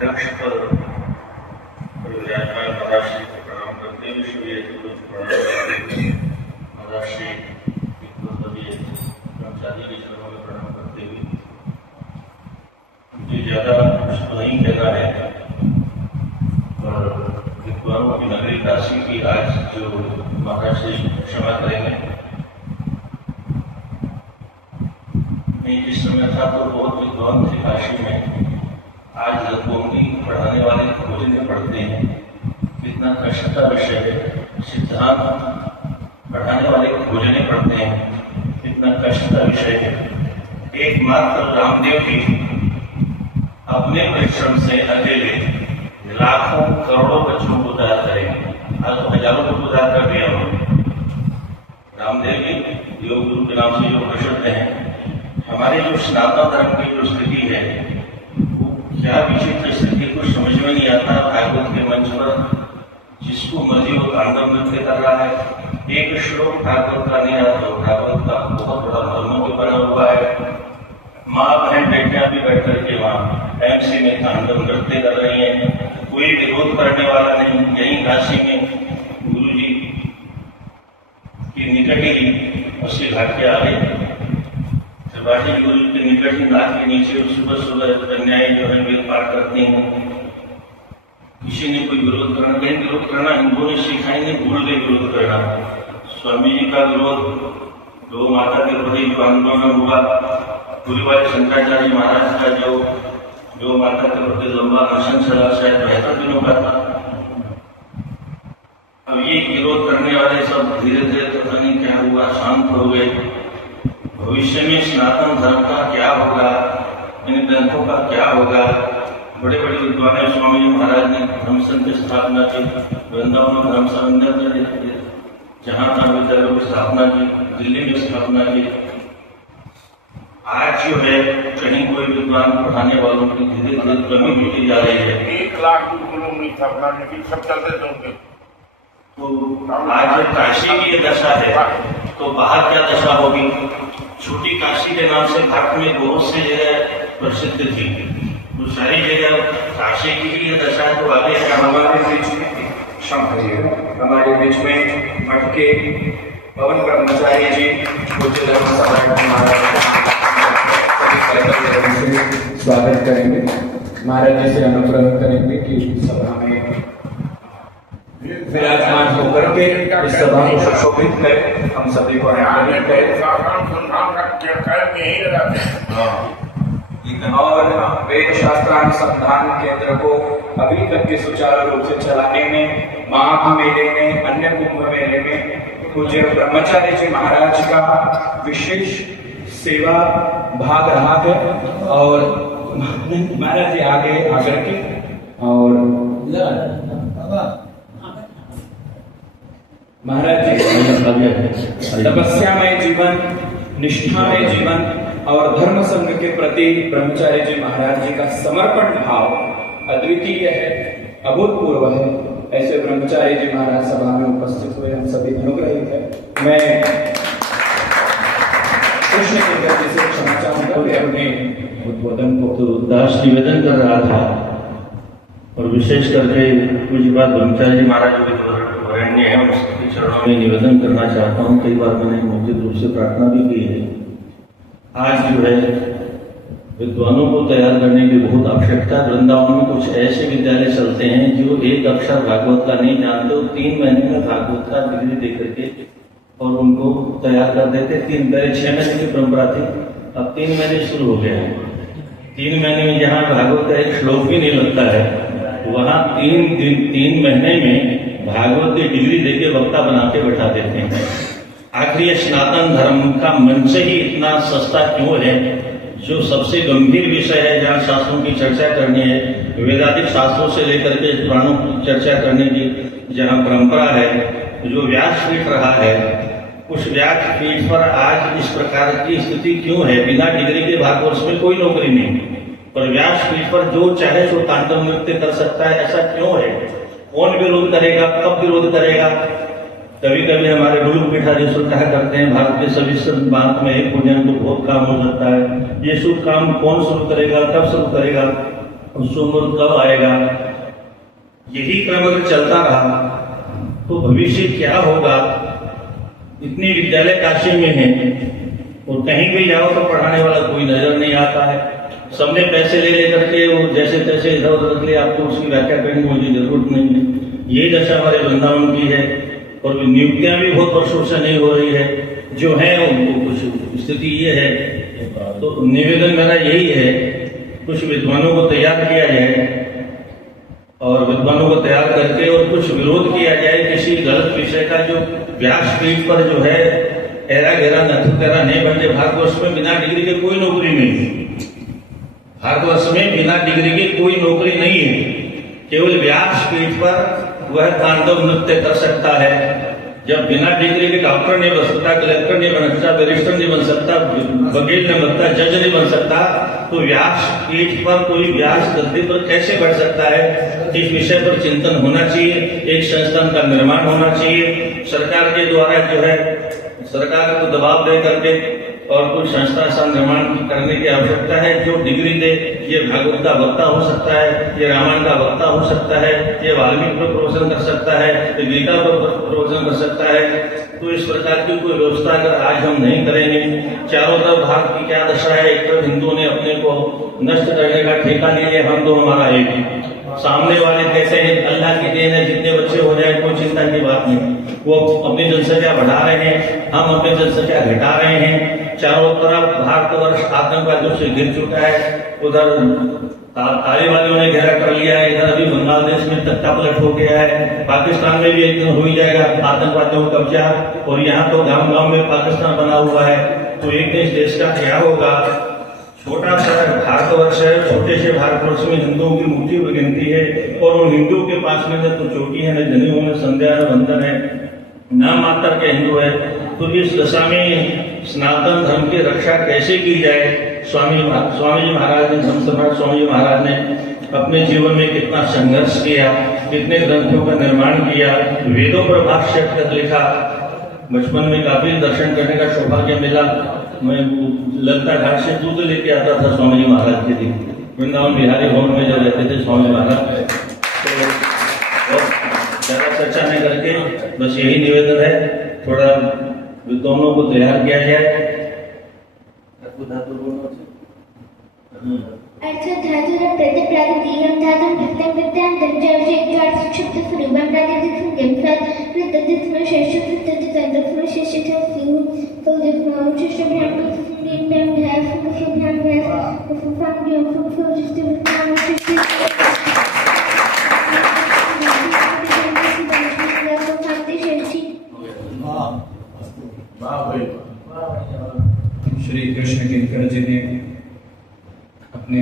अध्यक्ष पर विराजमान महाराष्ट्र को प्रणाम करते हुए श्री प्रणाम करते हुए महाराष्ट्र कर्मचारी के चरणों में प्रणाम करते हुए मुझे ज़्यादा कुछ नहीं कहना है और विद्वानों की नगरी काशी की आज जो महाराष्ट्र क्षमा करेंगे। मैं जिस समय था तो बहुत विद्वान थे काशी में। आज लघुअंगी पढ़ाने वाले भोजन में पढ़ते हैं, कितना कष्ट का विषय है। सिद्धांत पढ़ाने वाले भोजन में पढ़ते हैं, कितना कष्ट का विषय है। एकमात्र रामदेव जी अपने परिश्रम से अकेले लाखों करोड़ों बच्चों को उद्धार करेंगे। आज तो हजारों को उद्धार कर दिया उन्होंने। रामदेव जी योग गुरु के नाम से योग प्रसिद्ध हैं। हमारे जो सनातन धर्म की जो स्थिति है क्या विचित्र स्थिति कुछ समझ में नहीं आता। भागवत के मंच पर जिसको मर्जी वो तांडव नृत्य कर रहा है। एक श्लोक भागवत का नहीं आता, भागवत का बहुत बड़ा धर्मों के बना हुआ है। माँ बहन बेटियां भी बैठ करके वहाँ एमसी में तांडव नृत्य कर रही हैं, कोई विरोध करने वाला नहीं। यही काशी में गुरु जी की निकट ही उसके घाट के आगे बाटी गुरु के निकट ही नाक के नीचे सुबह सुबह कन्याएं जो है वेद पाठ करती हैं। किसी ने कोई विरोध करना, कहीं विरोध करना हिंदुओं ने सिखाई नहीं, भूल गए विरोध करना। स्वामी जी का विरोध, गौ माता के प्रति जो आंदोलन हुआ, पूर्वाचार्य शंकराचार्य महाराज का जो गौ माता के प्रति लंबा भाषण चला, शायद 72 दिनों का था। अब ये विरोध करने वाले सब धीरे धीरे पता नहीं क्या हुआ, शांत हो गए। भविष्य में सनातन धर्म का क्या होगा, इन ग्रंथों का क्या होगा। बड़े बड़े विद्वान स्वामी जी महाराज ने धर्म संघ की स्थापना की, वृंदावन में धर्म संघ जहाँ तहाँ विद्यालयों की स्थापना की, दिल्ली में स्थापना की। आज जो है कहीं कोई विद्वान पढ़ाने वालों की धीरे धीरे कमी होती जा रही है। 1 लाख गुरुकुलों में स्थापना की, सब चलते थे। तो आज काशी की ये दशा है तो बाहर क्या दशा होगी। छोटी काशी के नाम से भारत में बहुत सी जगह प्रसिद्ध थी, तो सारी जगह काशी की ये दशा है तो आगे हमारे बीच हमारे बीच में मठ के पवन ब्रह्मचारी जी पूज्य धर्म सम्राट महाराज स्वागत करेंगे। महाराज जी से अनुग्रह करेंगे कि सभा में विराजमान होकर के इस सभा को सुशोभित करें, हम सभी को आनंदित करें। और वेद शास्त्रानुसंधान केंद्र को अभी तक के सुचारू रूप से चलाने में, माघ मेले में, अन्य कुंभ मेले में पूज्य ब्रह्मचारी जी महाराज का विशेष सेवा भाग रहा है। और महाराज जी आगे आकर के और महाराज जी तपस्यामय जीवन, निष्ठामय जीवन और धर्म संघ के प्रति ब्रह्मचारी जी महाराज जी का समर्पण भाव अद्वितीय है, अभूतपूर्व है। ऐसे ब्रह्मचारी जी महाराज सभा में उपस्थित हुए हम सभी अनुग्रहित है। मैं कृष्ण के प्रति से क्षमा चाहूंगा अपने उद्बोधन को। तो दास निवेदन कर रहा था और विशेष करके कुछ बात ब्रह्मचारी जी महाराज के वरेण्य है, उसके चरणों में निवेदन करना चाहता हूँ। कई बार मैंने मौजूद रूप से प्रार्थना भी की है। आज जो है विद्वानों को तैयार करने की बहुत आवश्यकता। वृंदावन में कुछ ऐसे विद्यालय चलते हैं जो एक अक्षर भागवत का नहीं जानते, वो 3 महीने में भागवत का डिग्री दे करके और उनको तैयार कर देते। 6 महीने की परंपरा थी, अब 3 महीने शुरू हो गए हैं। 3 महीने में जहाँ भागवत का एक श्लोक भी नहीं लगता है, वहाँ 3 महीने में भागवत की डिग्री देके वक्ता बना के बैठा देते हैं। आखिर ये सनातन धर्म का मंच ही इतना सस्ता क्यों है, जो सबसे गंभीर विषय है, जहाँ शास्त्रों की चर्चा करनी है, वेदांतिक शास्त्रों से लेकर के पुराणों की चर्चा करने की जहाँ परंपरा है, जो व्यासपीठ रहा है, उस व्यासपीठ पर आज इस प्रकार की स्थिति क्यों है। बिना डिग्री के भारतवर्ष में कोई नौकरी नहीं, पर व्यासपीठ पर जो चाहे सो तांडव नृत्य कर सकता है। ऐसा क्यों है? कौन विरोध करेगा, कब विरोध करेगा? कभी कभी हमारे गुरु पीठाधीश्वर कहा करते हैं भारत के सभी संत में एक पूजन तो बहुत काम हो सकता है। ये शुभ काम कौन शुरू करेगा, कब शुरू करेगा? उसको उम्र कब आएगा, यही क्रम अगर चलता रहा तो भविष्य क्या होगा। इतनी विद्यालय काशी में है और कहीं भी जाओ तो पढ़ाने वाला कोई नजर नहीं आता है। सबने पैसे ले लेकर के वो जैसे तैसे इधर उधर रख लिया, आपको उसकी व्याख्या करने की मुझे जरूरत नहीं है। यही दशा हमारे वृंदावन की है और नियुक्तियां भी बहुत वर्षों से नहीं हो रही है, जो है उनको कुछ स्थिति ये है। तो निवेदन मेरा यही है, कुछ विद्वानों को तैयार किया जाए और विद्वानों को तैयार करके और कुछ विरोध किया जाए किसी गलत विषय का, जो व्यासपीठ पर जो है एरा घेरा नथुकेरा नहीं बनते। भारतवर्ष में बिना डिग्री के कोई नौकरी नहीं है, भारतवर्ष में बिना डिग्री के कोई नौकरी नहीं है। केवल व्यासपीठ पर वह तांडव नृत्य कर सकता है। जब बिना डिग्री के डॉक्टर नहीं बन सकता, कलेक्टर नहीं बन सकता, बैरिस्टर नहीं बन सकता, वकील नहीं बन सकता, जज नहीं बन सकता, तो व्यासपीठ पर कोई व्यास गद्दी पर कैसे बैठ सकता है। इस विषय पर चिंतन होना चाहिए, एक संस्थान का निर्माण होना चाहिए। सरकार के द्वारा जो है सरकार को दबाव दे करके और कुछ संस्था का निर्माण करने की आवश्यकता है, जो डिग्री दे। ये भागवत का वक्ता हो सकता है, ये रामायण का वक्ता हो सकता है, ये वाल्मीकि पर प्रवचन कर सकता है, ये गीता पर प्रवचन कर सकता है। तो इस प्रकार की कोई व्यवस्था अगर आज हम नहीं करेंगे, चारों तरफ भारत की क्या दशा है, एक तरफ हिंदुओं ने अपने को नष्ट करने का ठेका लिया, हम तो हमारा एक, सामने वाले कहते हैं अल्लाह की देन है, जितने बच्चे हो जाए कोई चिंता की बात नहीं। वो अपनी जनसंख्या बढ़ा रहे हैं, हम अपनी जनसंख्या घटा रहे हैं। चारों तरफ भारतवर्ष आतंकवादियों से घिर चुका है। उधर तालिबानियों ने घेरा कर लिया है, इधर अभी बांग्लादेश में तख्ता पलट हो गया है, पाकिस्तान में भी एक दिन हो ही जाएगा आतंकवादियों का कब्जा, और यहाँ तो गांव गांव में पाकिस्तान बना हुआ है। तो एक दिन इस देश का क्या होगा। छोटा सा भारतवर्ष है, छोटे से भारतवर्ष में हिंदुओं की मुट्ठी में गिनती है, और उन हिंदुओं के पास में तो चोटी है, न जनेऊ, न संध्या, न बंधन है, नाम मात्र के हिंदू है। तो इस दशा में सनातन धर्म की रक्षा कैसे की जाए। स्वामी जी महाराज ने, धर्म सम्राट स्वामी जी महाराज ने अपने जीवन में कितना संघर्ष किया, कितने ग्रंथों का निर्माण किया, वेदों पर भाष्य तक लिखा। बचपन में काफी दर्शन करने का सौभाग्य मिला। मैं ललता घाट से दूध लेके आता था स्वामी जी महाराज के लिए, वृंदावन बिहारी भवन में जब रहते थे स्वामी महाराज। तो ज्यादा चर्चा नहीं करके बस यही निवेदन है, थोड़ा विद्वानों को तैयार किया जाए। अर्थधातुरं प्रतिप्रातिदीनं धातुं प्रत्यं प्रत्यान्तं जर्जयित्वार्थशब्दस्वरूपं प्रातिनिध्यं प्रत्यदित्म शेषप्रत्यदितन्तस्म शेषितस्मिन् तौदित्म शेषभ्यां प्रतिसंगीभ्यां भ्यासुभ्यां भ्यासुफाभ्यां फुफुजिष्टिभ्यां शिष्टि श्री कृष्ण किंकर जी ने अपने